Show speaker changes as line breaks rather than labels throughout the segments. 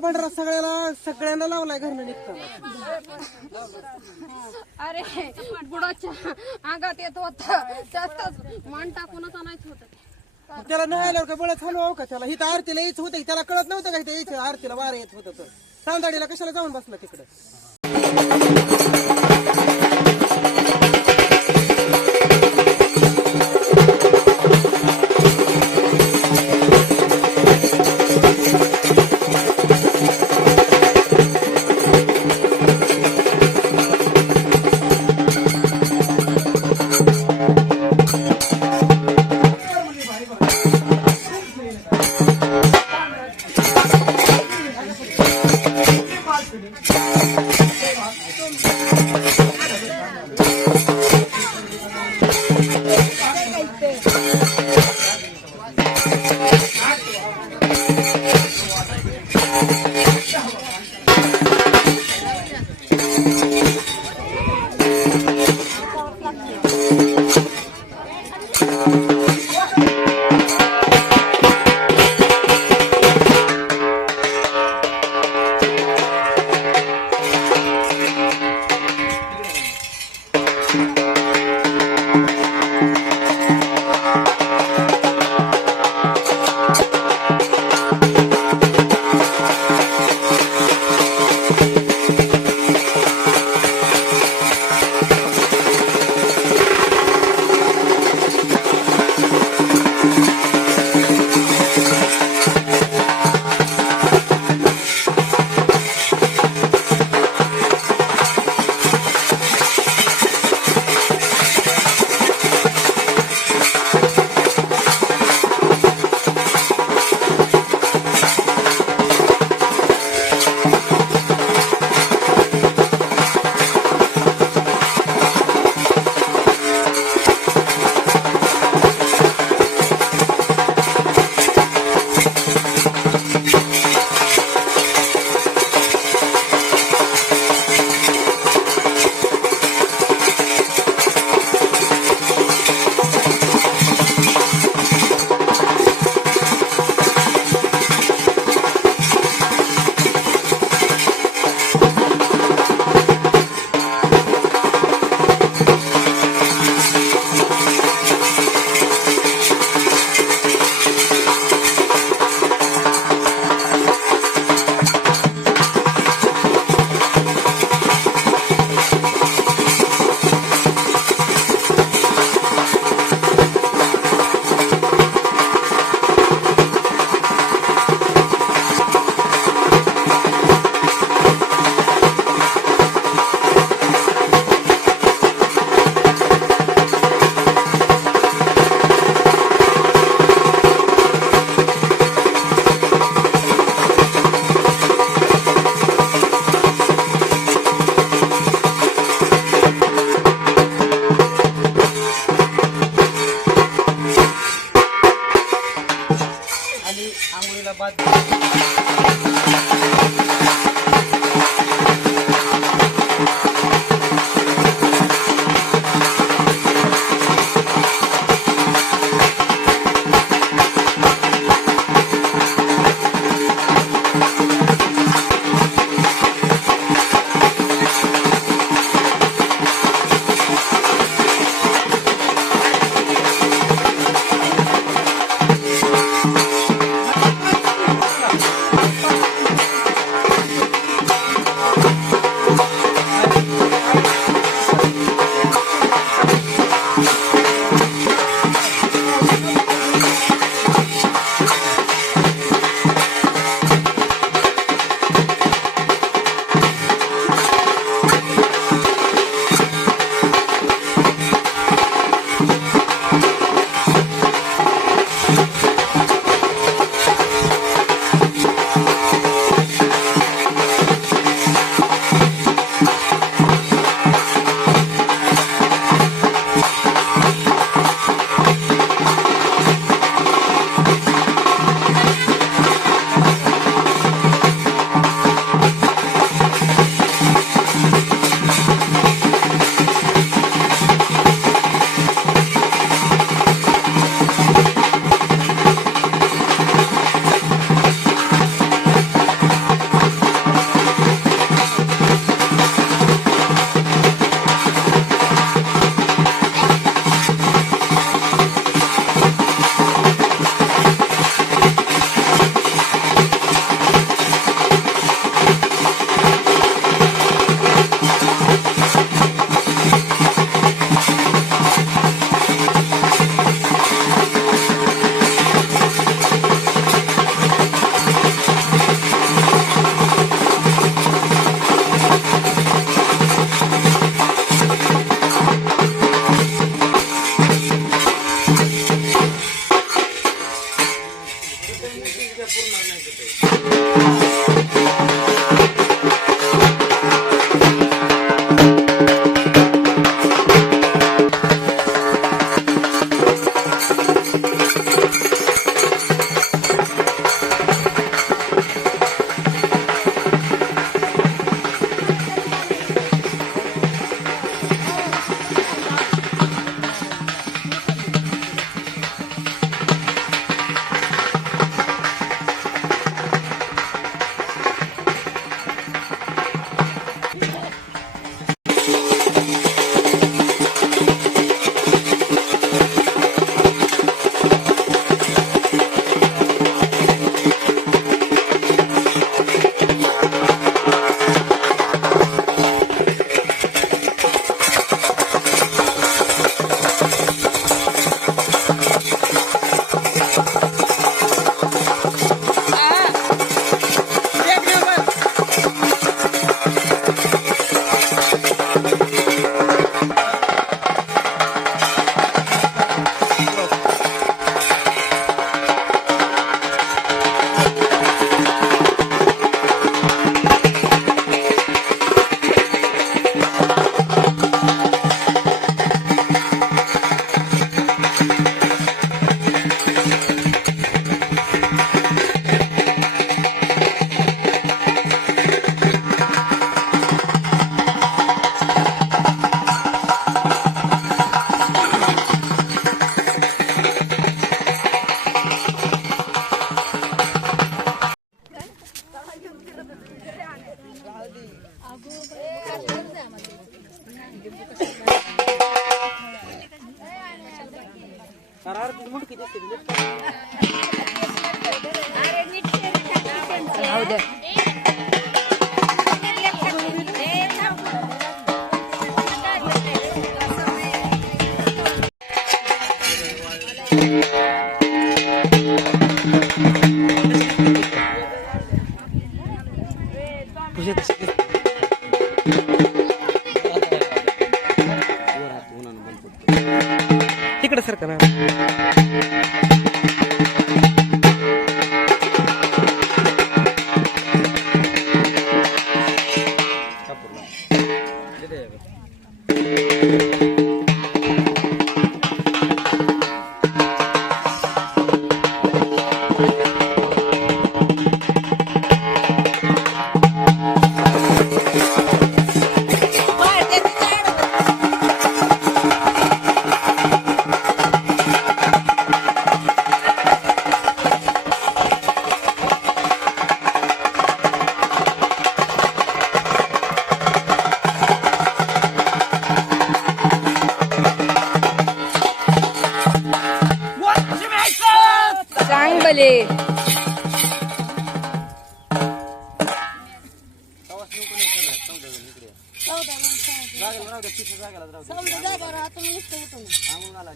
भंडारा सगळ्याला सगळ्यांना लावलाय घरनं निघताना.
अरे बुडाच्या अंगात येत होत. जास्तच मान टाकूनच आणायचं होतं.
मग त्याला नाही आल्यावर काय बळच हलवावं का त्याला? इथं आरतीला यायचं होतं की त्याला कळत नव्हतं का इथं यायचं? आरतीला वारं येत होतं तर. तांदळीला कशाला जाऊन बसला तिकडे?
Thank you. मुडकी दिसते.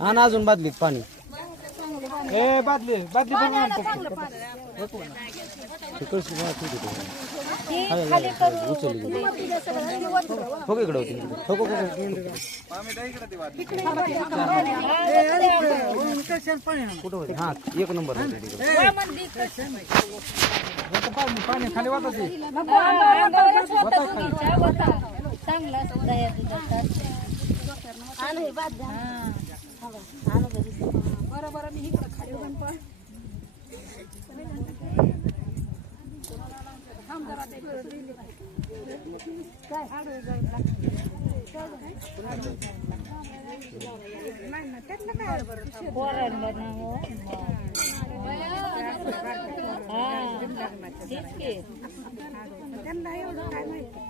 आण अजून बादलीत पाणी. ए बादली बादली पण आण फक्त. ते कळशी मला ठेवू दे ते. हाय, हाय, हाय, उचलली. गेली. हो का इकडं होती. हो का, हो का, कुठं होती? हा एक नंबर होती तिकडं. आण हे बाद जा
आण
घरी.
बरं बरं मी इकडं खाली पण पण काय?
नाही ना
त्यातलं काय बरं?
त्यांना एवढं
काय माहिती?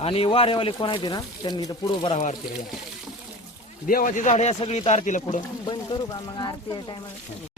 आणि
वारेवाले कोण आहेत ना त्यांनी इथं पुढं उभं राहावं आरतीला देवाची झाड या सगळी इथं आरतीला पुढं.
बंद करू का मग आरती टायमाला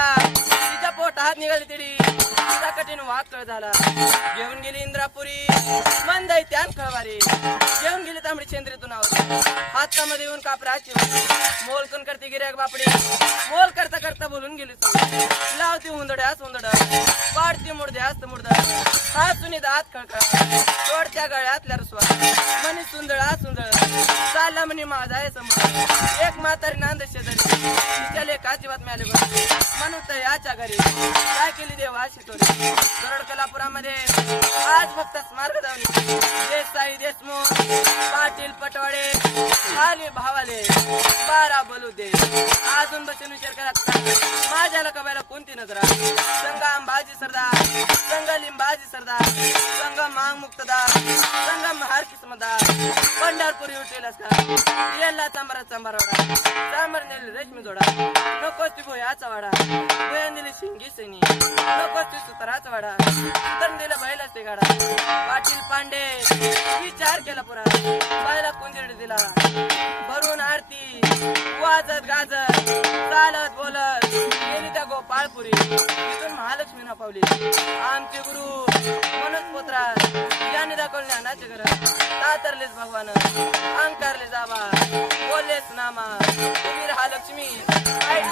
वडा साफ केला तिच्या कठीण हात निघाली तिचा कठीण वाकळ झाला. घेऊन गेली इंद्रापुरी. मंदाई त्यान खळवारी घेऊन गेली तांबडी चेंद्रीतून आवर हातामध्ये येऊन कापराची मोल कोण करते गिऱ्याक बापडी. मोल करता करता बोलून गेली तू. लावती हुंदड्यास हुंदड पाडती मुडद्यास मुडद. हातून दात खळखळ. तोडत्या गळ्यातल्या रसवा. मनी सुंदळा सुंदळ. चालला म्हणे माझा आहे समोर. एक म्हातारी नांद शेजारी. तिच्या लेखा जीवात मिळाले बघ. म्हणून याच्या घरी. काय केली देवा? शितोरी गरड कलापुरामध्ये आज फक्त स्मारक धावली देसाई देशमुख पाटील पटवाडे आले भावाले बारा बोलू दे. अजून बसून विचार करा. माझ्या लकाबायला कोणती नजर संघ अंबाजी सरदार संघ लिंबाजी सरदार संघ मांग मुक्तदार संघ महार किस्मदार पंढरपुरी उठेल का? येला चांबारा चांबारवाडा चांबर नेली रेशमी जोडा नकोच ती याचा वाडा भुया दिली शिंगी सैनी नकोच ती सुताराचा वाडा सुतर दिलं बैलाच ते गाडा. पाटील पांडे विचार केला पुरा. बायला कुंजिरडी दिला भरून आरती वाजत गाजत चालत बोलत. गेली त्या गोपाळपुरी. तिथून महालक्ष्मी ना पावली आमचे गुरु मनोज पोत्रा यांनी दाखवले ज्ञानाचे घर तातरलेच भगवान. अंकारले जावा. बोललेच नामा. तुम्ही राहा लक्ष्मी. आई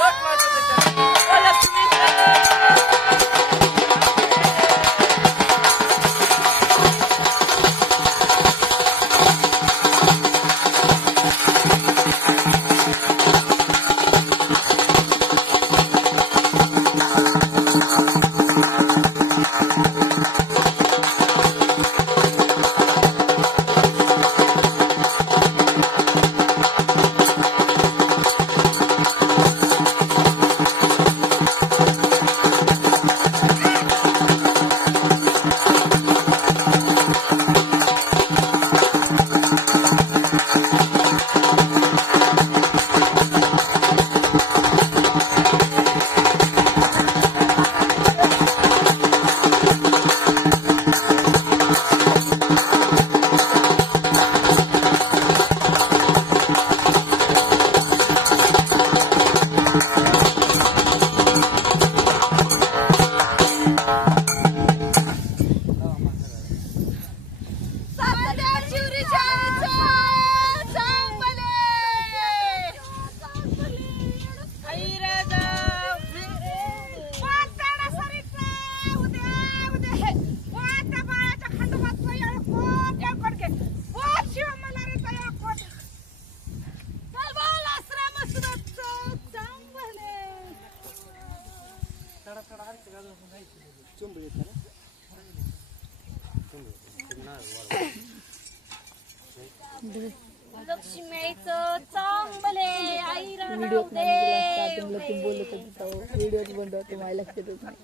लक्ष्मीचं चांगले आई
व्हिडिओ तुम्ही बोलत होती बंद होते मला लक्षात येत नाही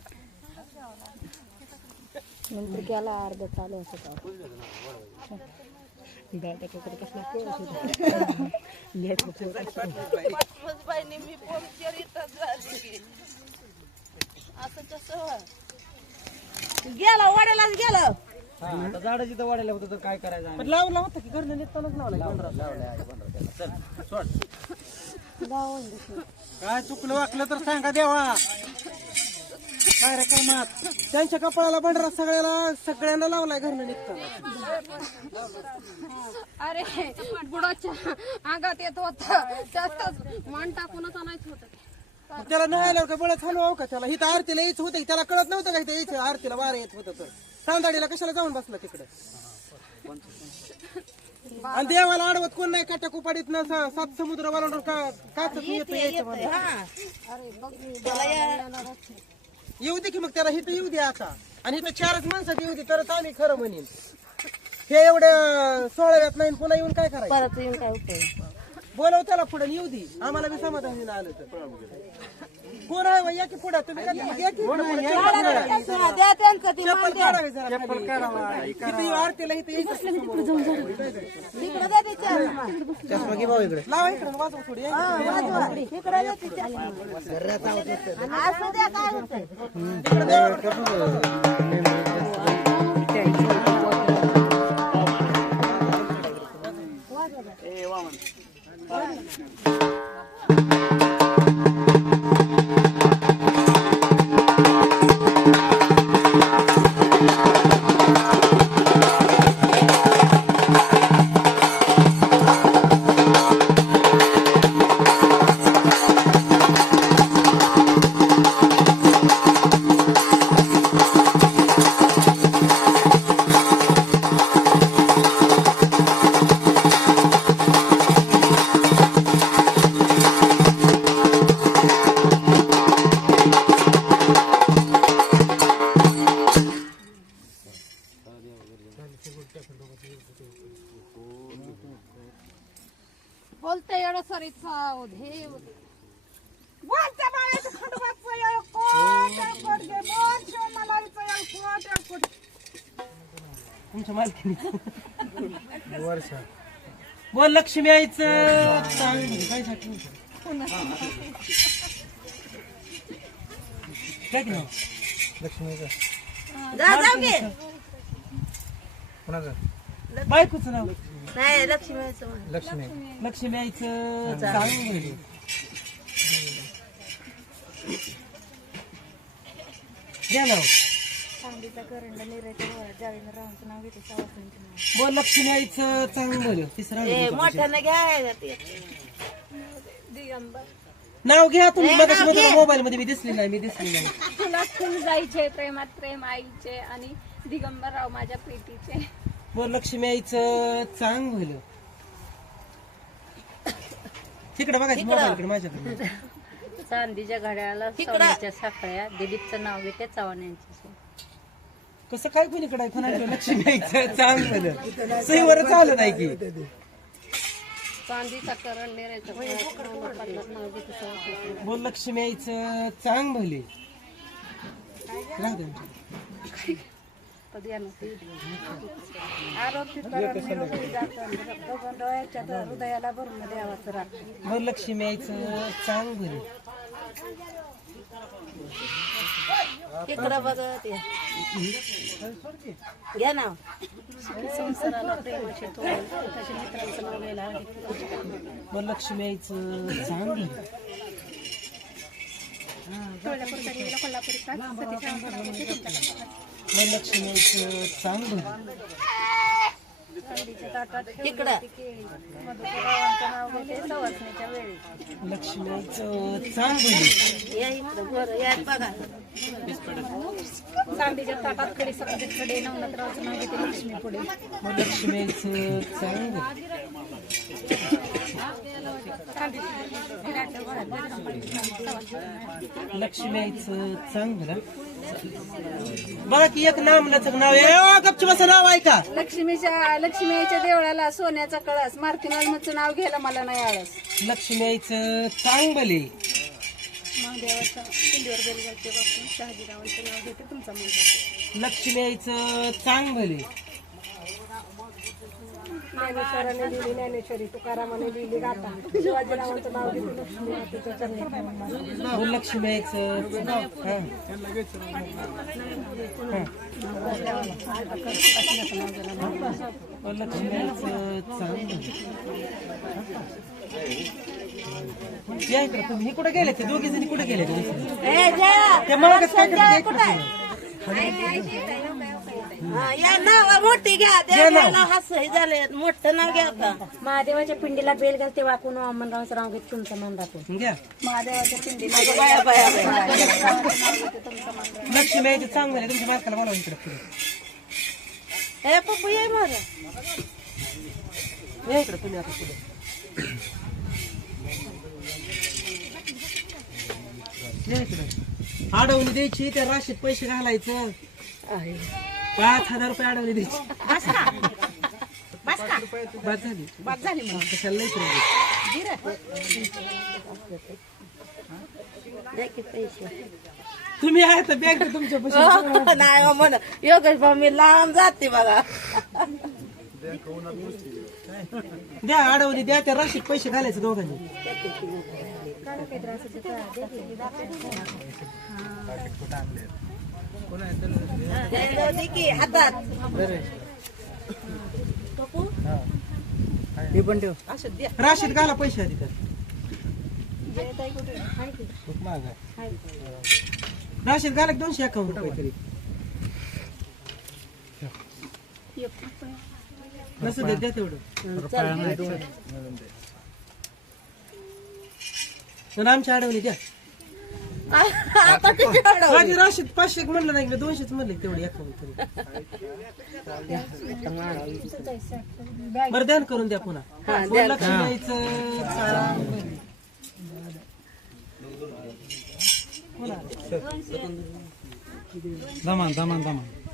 नंतर केला अर्धा चालू असं गाठ्याकडे कसला होता लिहायचं पोर असं.
मी पोहोचेल इथंच झाली असं कसं
गेला वाड्यालाच गेलं.
हा, आता झाडं जिथं वाढायला होतं तर काय करायचं आम्ही?
लावला होता की घरनं निघतानाच लावला.
चल, सोड.
काय चुकलं वाकलं तर सांगा देवा.
कार्यक्रमात. त्यांच्या कपाळाला बंडरा सगळ्याला सगळ्यांना लावलाय घरनं निघताना.
अरे बुडाच्या अंगात येत होत. जास्तच मान टाकूनच आणायचं होतं.
त्याला नाही आल्यावर का बळच हलवाव का त्याला? इथं आरतीला यायचं होतं की त्याला कळत नव्हतं का इथं? यायचं आरतीला वारं येत होतं तर. तांदाडीला कशाला जाऊन बसला तिकडे? आणि देवाला अडवत कोण नाही काट्या कुपाडीत न सात समुद्र वालांडून का काच येतं यायचं म्हणून. येऊ दे की मग त्याला इथं येऊ दे आता. आणि इथं चारच माणसात येऊ दे तरच आम्ही खरं म्हणेन. हे एवढ्या सोळाव्यात नाही पुन्हा येऊन काय करायचं?
परत येऊन काय उपयोग?
बोलव त्याला पुढे येऊ दे. आम्हाला बी समाधान आलं तर. कोण आहे? या की पुढे? तुम्ही काय या की पुढं, पुढं.
द्या त्यांचं ती
चप्पल काढावी जरा खाली. इथं येऊ, आरतीला इथं यायचं समोर.
तिकडे द्या ते चार
लावा इकडं वाजवा थोडी या.
तिकडे द्या ते चार असू द्या काय होतंय.
इकडं लक्ष्मी आईचं. चांगलं काय साठी काय की. नाव. लक्ष्मीचं
जा. जाऊ घे
कोणाचं बायकोचं नाव नाव बोल लक्ष्मी आईचं चांगलं तिसरं
ए, मोठ्यानं ते.
नाव घ्या तुम्ही मग मोबाईल मध्ये मी दिसली नाही मी दिसली नाही.
तुला फुल जायचे प्रेमात प्रेम आईचे आणि दिगंबरराव माझ्या प्रीतीचे.
बोल लक्ष्मी आईचं चांगलं तिकडे बघायचं मोबाईलकडे माझ्याकडे.
चांदीच्या घड्याला सोन्याच्या साखळ्या दिलीपचं नाव घेते चव्हाण यांच्याशी
कसं काय कोणीकडे कोणाकडे लक्ष्मी आईचं चांगलं. सहीवरच आलं नाही की.
चांदीचा करण नेरायचं
बोल लक्ष्मी आईचं चांग भले.
हृदयाला भरून द्यावाचं राख.
बोल लक्ष्मी आईचं चांग भले.
तिकडं बघ ते. घ्या ना.
संसाराला प्रेमाचे तोरण त्याच्या मित्रांचं नाव घ्यायला हवे.
बोल लक्ष्मी
इकडं. बरं या बघा.
चांदीच्या ताटात खडी सकाळी खडे नवनाथरावचं नाव घेते लक्ष्मी पुढे.
बोल लक्ष्मी आईचं चांग बघा की एक नामलाचं नाव आहे. गपची बसा नाव ऐका.
लक्ष्मीच्या लक्ष्मीच्या देवळाला सोन्याचा कळस. मारुतीनाथचं नाव घ्यायला मला नाही आळस.
लक्ष्मी आईचं चांग भले
महादेवाचा पिंडीवर बेलगावचे बापून शहाजीरावांचं नाव घेते तुमचा मुलगा
लक्ष्मी आईचं चांग भले
ज्ञानेश्वराने लिहिली ज्ञानेश्वरी तुकारामाने लिहिली गाथा शिवाजीरावांचं नाव घेतलं लक्ष्मी मातेच्या चरणी
लक्ष्मी हा. हा. चांगलं. या इकडे तुम्ही हे कुठे गेले ते दोघी जणी कुठे गेले ते मला काय करते
या नाव मोठी घ्या देवाला हसही झाले मोठं नाव घ्या आता.
महादेवाच्या पिंडीला बेल घालते वाकून वामनरावचं नाव घेत तुमचं मान राखून
घ्या.
महादेवाच्या पिंडीला
बाया बाया बाया.
लक्ष्मी यायचं चांगलं आहे तुमच्या मालकाला बोलावं इकडे पुढे.
हे पप्पू ये माझं
या इकडे तुम्ही आता पुढे. या इकडे. अडवणी द्यायची त्या राशीत पैसे घालायचं. पाच हजार रुपये अडवणी द्यायची बस झाली. बस झाली कशाला लई फिरवली?
दे की पैसे
तुम्ही आहे तर बँक तुमच्या पैसे
नाही हो म्हण. योगेश भाऊ मी लांब जाते बघा.
द्या अडवणी द्या त्या राशीत पैसे घालायचे दोघांनी हे पण ठेव राशीत घाला पैसे आधी तर राशीत घाला की दोनशे अकाउंट रुपये तरी नसं द्या तेवढं पण आमच्या अडवणी द्या
आता किती अडव
आधी राशीत पाचशे म्हणलं नाही मी दोनशेच म्हणले तेवढे अकाउंट तरी. बरं ध्यान करून द्या पुन्हा. लक्ष द्यायचं चांगलं.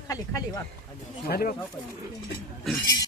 खाली खाली वा